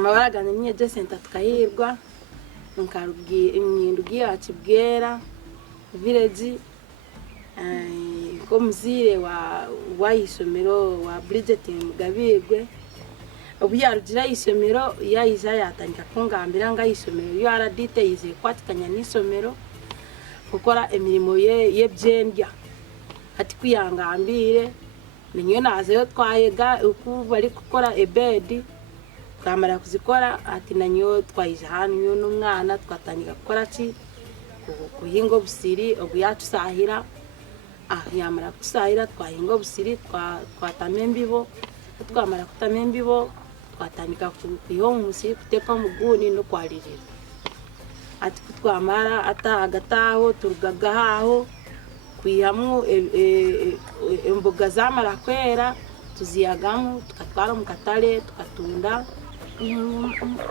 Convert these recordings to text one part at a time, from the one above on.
amabaragana nyeje senta tukahirwa nkarugiye akibwera village ko muzire wa isomero wa Bridget Mugabirwe obuyarugira isomero yayiza yatandika kungambira nga isomero yo aradite yize kwatikanya n'isomero gukora emirimo ye byendya ati kwiyangambire ninyo nazeyo twayega uku bari gukora ebedi kamara kuzikora ati nanyo twayiza hano n'umwana twatandika gukora ki kuhinga obusiri obuyatusahira yamara kusahira twahinga obusiri twatame embibo twamara kutame embibo twatandika kuyomusiri kuteka muguni no kwalirira ati kutwamara atagataho turugagaho kuyamu emboga zamara kwera tuziyagamu tukatwara mu katale tukatunda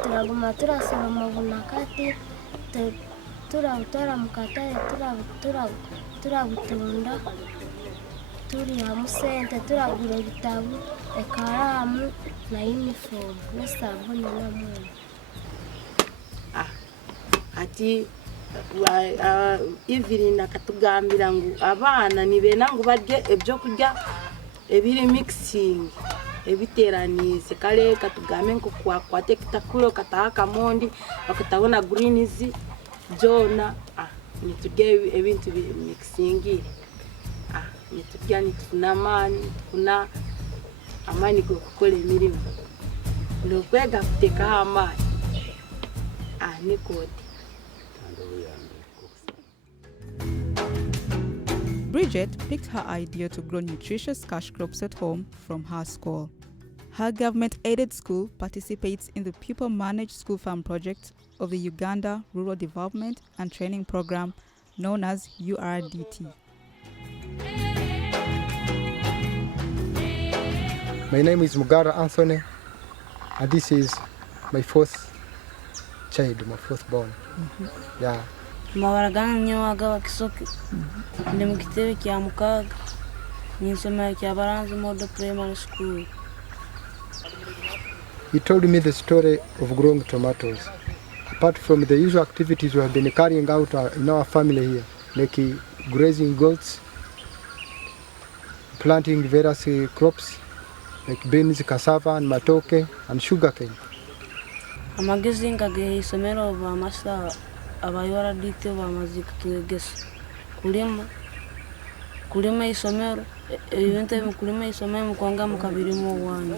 turaguma turasoma bunakati turabutara mu katale turabutunda turi hamusente turagura ibitabu ekaramu na uniform n'isabuni n'amunyu ati ivirina katugambira ngo abana nibena ngo barye ebyo kurya ebiri mixing ebiteranize kale katugame ngo kwakwate kitakulo kataha kamondi bakatabona greens jona nitugye ebintu biri mixing nitugya nitunamani kuna amani go gukora emirimo no kwega kuteka amani nikoti. Bridget picked her idea to grow nutritious cash crops at home from her school. Her government-aided school participates in the Pupil-managed school farm project of the Uganda Rural Development and Training Program known as URDT. My name is Mugara Anthony, and this is my fourth child, my fourth born. Yeah. Mawaragana nyowaga wakisoki ndi mu kitebe kya mukaga nisomero kya Baranza Model Primary School. He told me the story of growing tomatoes. Apart from the usual activities we have been carrying out in our family here, like grazing goats, planting various crops like beans, cassava, and matoke, and sugarcane. Amagezi ngage isomero ba masa abayora dite bamaze kutugesa kulima isomero ibintu mukulima isomero mukwanga mukabiri mu wanyu.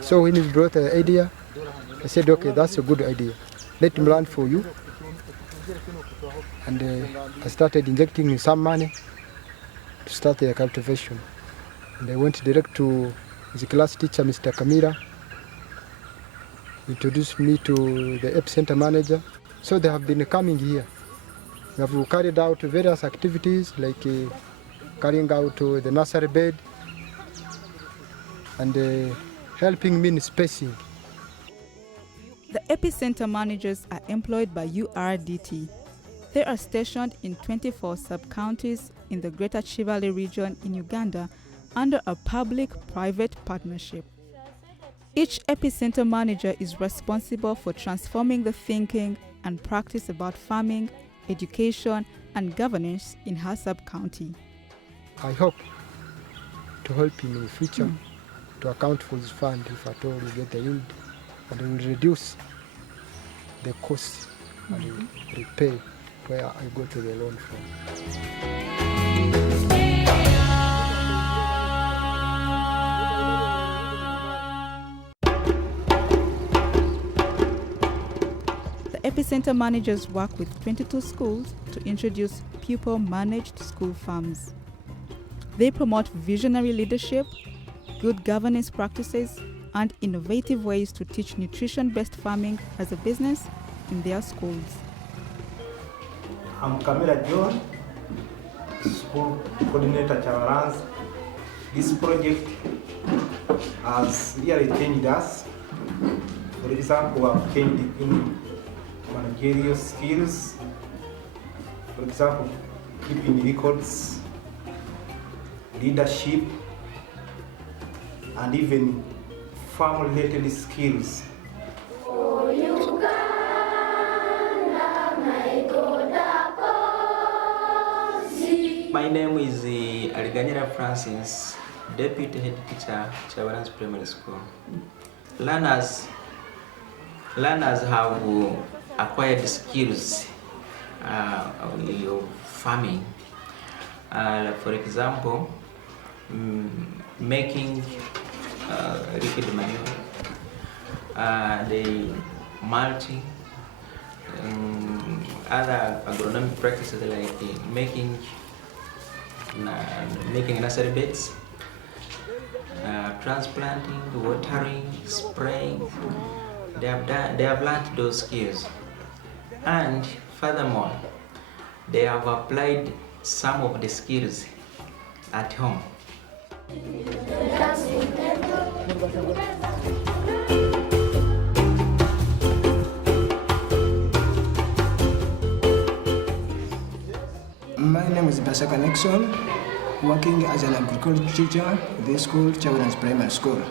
So when he brought the idea, I said, okay, that's a good idea. Let me learn for you. And I started injecting some money to start the cultivation. And I went direct to his class teacher, Mr. Kamira. He introduced me to the epicenter manager. So they have been coming here. We have carried out various activities like carrying out the nursery bed and helping me in spacing. The epicenter managers are employed by URDT. They are stationed in 24 sub-counties in the Greater Chivale region in Uganda under a public-private partnership. Each epicenter manager is responsible for transforming the thinking and practice about farming, education, and governance in her sub-county. I hope to help him in the future to account for his fund if at all we get the yield, and it will reduce the cost and repay where I go to the loan from. The epicenter managers work with 22 schools to introduce pupil-managed school farms. They promote visionary leadership, good governance practices, and innovative ways to teach nutrition-based farming as a business in their schools. I'm Kamila John, school coordinator Chavarans. This project has really changed us. For example, we have changed in managerial skills. For example, keeping records, leadership, and even farm-related skills. My name is Aliganyera Francis, Deputy Head Teacher, Chavarans Primary School. Learners have acquired skills of farming. For example, making liquid manure, the mulching, other agronomic practices like making nursery beds, transplanting, watering, spraying. They have learned those skills, and furthermore, they have applied some of the skills at home. My name is Basaka Nixon, working as an agriculture teacher at this school, Children's Primary School.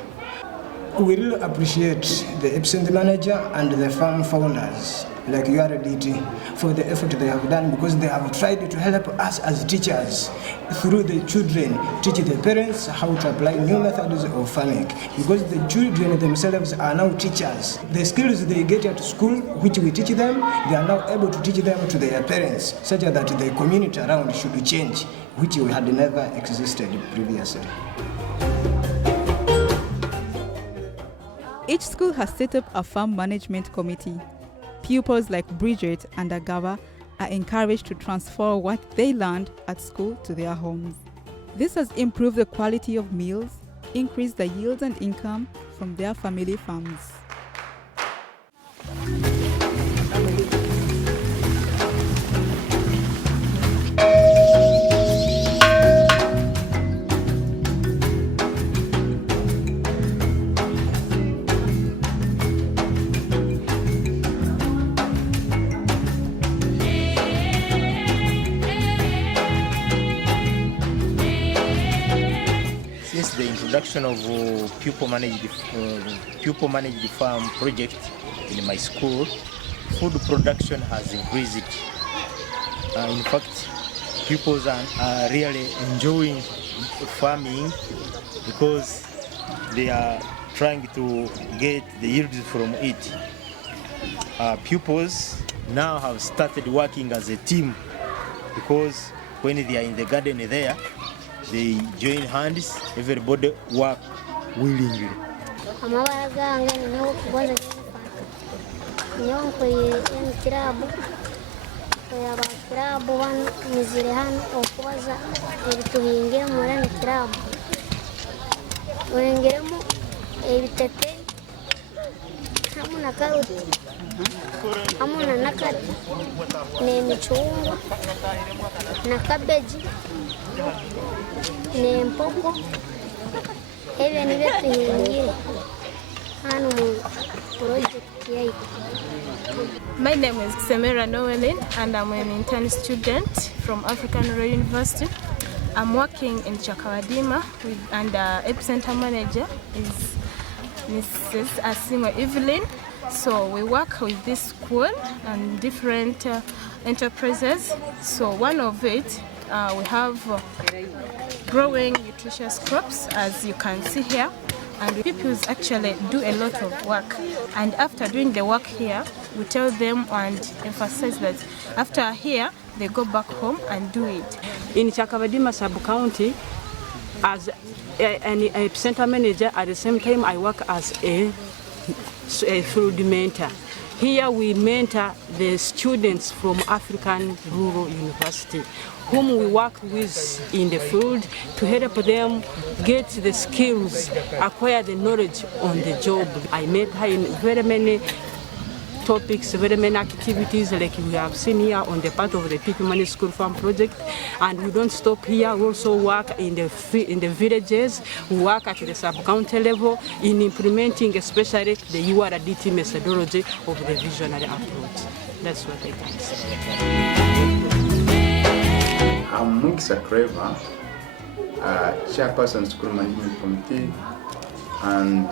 We really appreciate the epicenter manager and the farm founders like URDT for the effort they have done, because they have tried to help us as teachers through the children, teach the parents how to apply new methods of farming, because the children themselves are now teachers. The skills they get at school, which we teach them, they are now able to teach them to their parents, such that the community around should change, which we had never existed previously. Each school has set up a farm management committee. Pupils like Bridget and Agava are encouraged to transfer what they learned at school to their homes. This has improved the quality of meals, increased the yields and income from their family farms. Since the introduction of pupil managed farm project in my school, food production has increased. In fact, pupils are really enjoying farming because they are trying to get the yields from it. Pupils now have started working as a team, because when they are in the garden there, they join hands, everybody work willingly. Amabara gange niho kugonza niho nkoye kirabu yaba kirabu hano nizire hano okubaza ebituhinge muri kirabu oyengeremo ebitete hamwe na karoti hamwe na nakati n'emicungwa na kabeji n'empoko ebyo nibyo tuhingire hano mu project yaitu. My name is Semera Noelin, and I'm an intern student from African Rural University. I'm working in Chakawadima and epicenter manager is Mrs. Asimo Evelyn. So we work with this school and different enterprises. So one of it, we have growing nutritious crops, as you can see here. And pupils actually do a lot of work. And after doing the work here, we tell them and emphasize that after here, they go back home and do it. In Chakavadima sub-county, as a center manager, at the same time I work as a field mentor. Here we mentor the students from African Rural University, whom we work with in the field to help them get the skills, acquire the knowledge on the job. I met her in very many topics, very many activities like we have seen here on the part of the Pupil Managed School Farm Project. And we don't stop here, we also work in the villages, we work at the sub-county level in implementing especially the URDT methodology of the visionary approach. That's what I can say. I'm Mukisa Trevor, Chairperson School Management Committee, and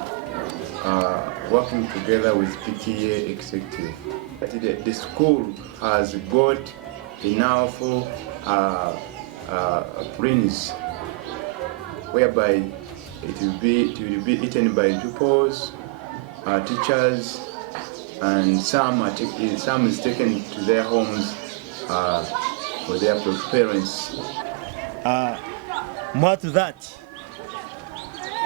working together with PTA executive. The school has got enough greens whereby it will be eaten by pupils, teachers, and some is taken to their homes for their parents. More to that,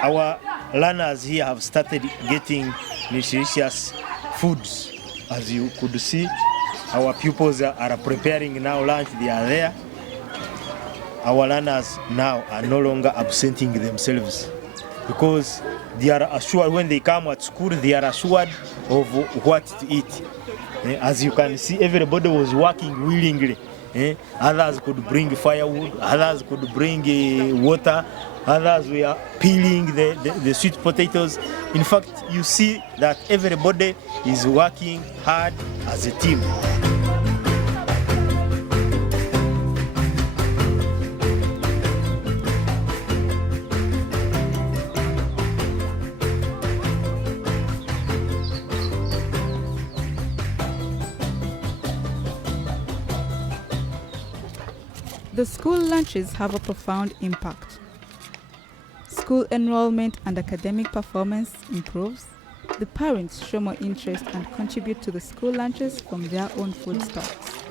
our learners here have started getting nutritious foods. As you could see, our pupils are preparing now lunch, they are there. Our learners now are no longer absenting themselves because they are assured when they come at school, they are assured of what to eat. As you can see, everybody was working willingly. Others could bring firewood, others could bring water, others were peeling the sweet potatoes. In fact, you see that everybody is working hard as a team. The school lunches have a profound impact. School enrollment and academic performance improves. The parents show more interest and contribute to the school lunches from their own food stocks.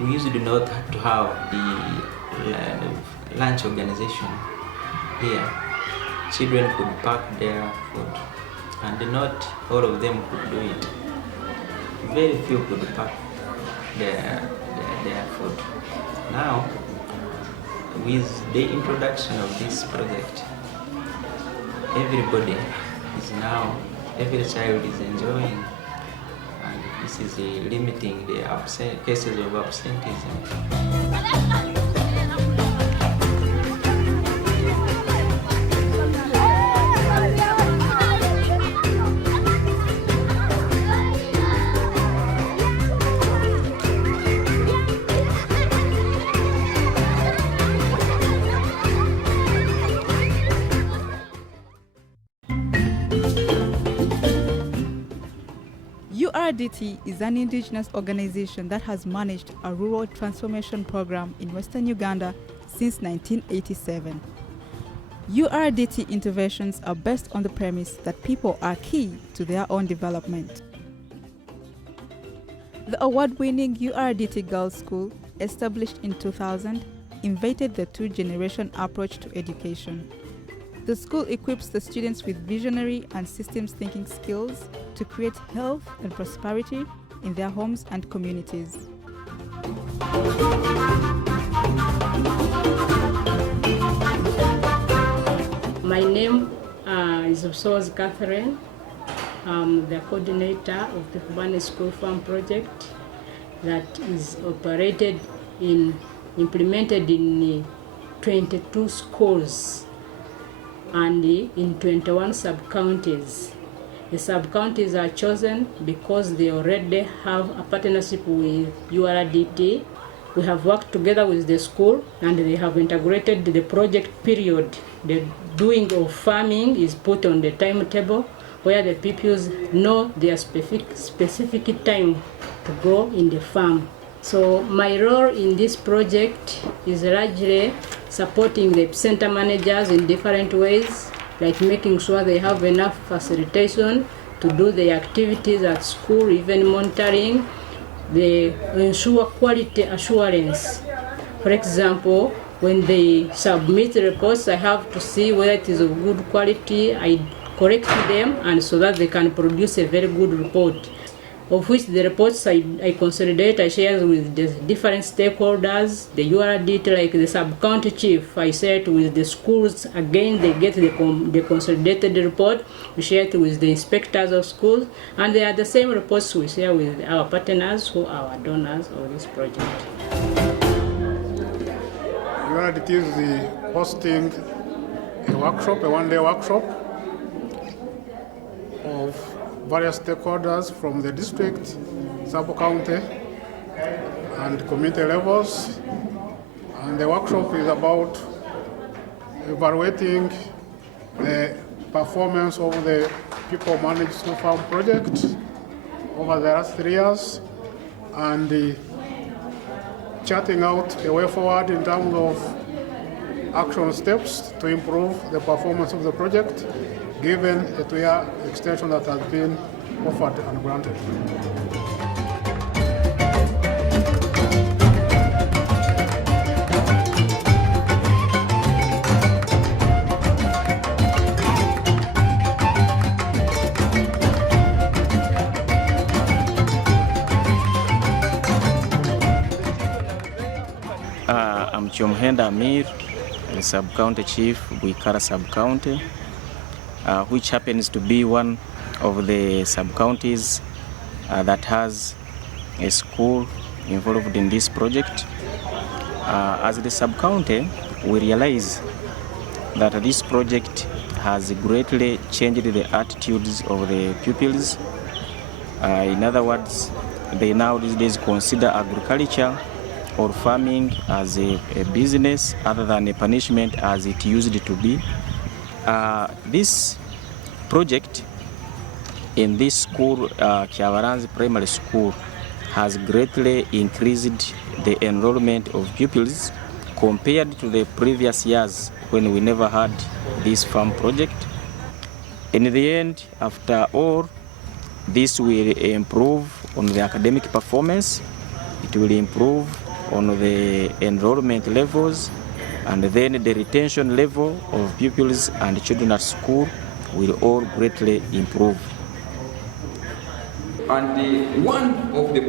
We used not to have the lunch organization here. Children could pack their food, and not all of them could do it. Very few could pack their food. Now, with the introduction of this project, everybody is now, every child is enjoying, and this is limiting the cases of absenteeism. URDT is an indigenous organization that has managed a rural transformation program in Western Uganda since 1987. URDT interventions are based on the premise that people are key to their own development. The award-winning URDT Girls School, established in 2000, invented the two-generation approach to education. The school equips the students with visionary and systems thinking skills to create health and prosperity in their homes and communities. My name is Soz Catherine. I'm the coordinator of the Kubani School Farm project that is implemented in 22 schools and in 21 sub-counties. The sub-counties are chosen because they already have a partnership with URDT. We have worked together with the school and they have integrated the project period. The doing of farming is put on the timetable where the pupils know their specific time to go in the farm. So my role in this project is largely supporting the center managers in different ways, like making sure they have enough facilitation to do the activities at school, even monitoring, they ensure quality assurance. For example, when they submit reports, I have to see whether it is of good quality. I correct them and so that they can produce a very good report, of which the reports I consolidate, I share with the different stakeholders, the URDT, like the sub-county chief, I share it with the schools, again they get the consolidated report, we share it with the inspectors of schools, and they are the same reports we share with our partners who are our donors of this project. URDT is hosting a workshop, a one-day workshop of various stakeholders from the district, sub-county, and community levels. And the workshop is about evaluating the performance of the Pupil Managed School Farm project over the last 3 years, and charting out a way forward in terms of action steps to improve the performance of the project, given the 2-year extension that has been offered and granted. I'm Chomhenda Amir, the sub-county chief, Buikara sub-county, which happens to be one of the sub-counties that has a school involved in this project. As the sub-county, we realize that this project has greatly changed the attitudes of the pupils. In other words, they now these days consider agriculture or farming as a business other than a punishment as it used to be. This project in this school, Kyavaranzi Primary School, has greatly increased the enrollment of pupils compared to the previous years when we never had this farm project. In the end, after all, this will improve on the academic performance, it will improve on the enrollment levels, and then the retention level of pupils and children at school will all greatly improve. And one of the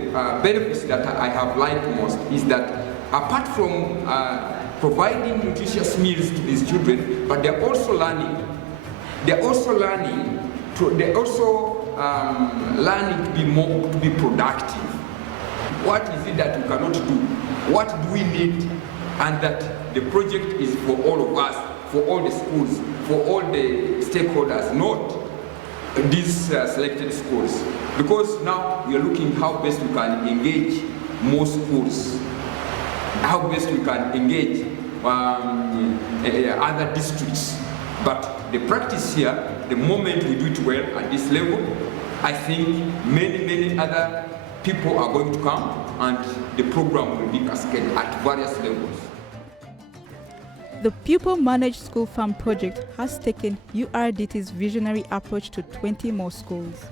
benefits that I have liked most is that apart from providing nutritious meals to these children, but they're also learning. They're also learning to be productive. What is it that we cannot do? What do we need? And that the project is for all of us, for all the schools, for all the stakeholders, not these selected schools. Because now we are looking how best we can engage more schools, how best we can engage other districts. But the practice here, the moment we do it well at this level, I think many other people are going to come and the program will be cascaded at various levels. The Pupil Managed School Farm project has taken URDT's visionary approach to 20 more schools.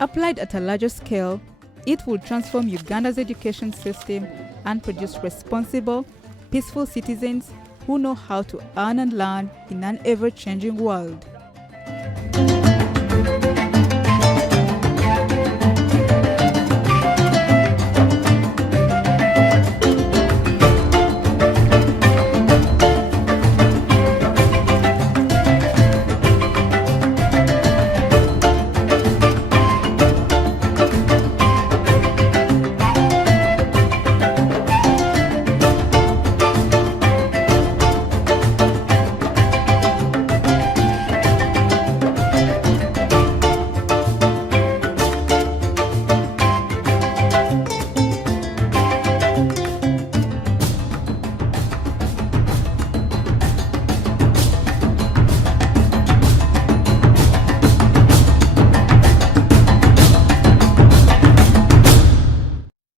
Applied at a larger scale, it will transform Uganda's education system and produce responsible, peaceful citizens who know how to earn and learn in an ever-changing world.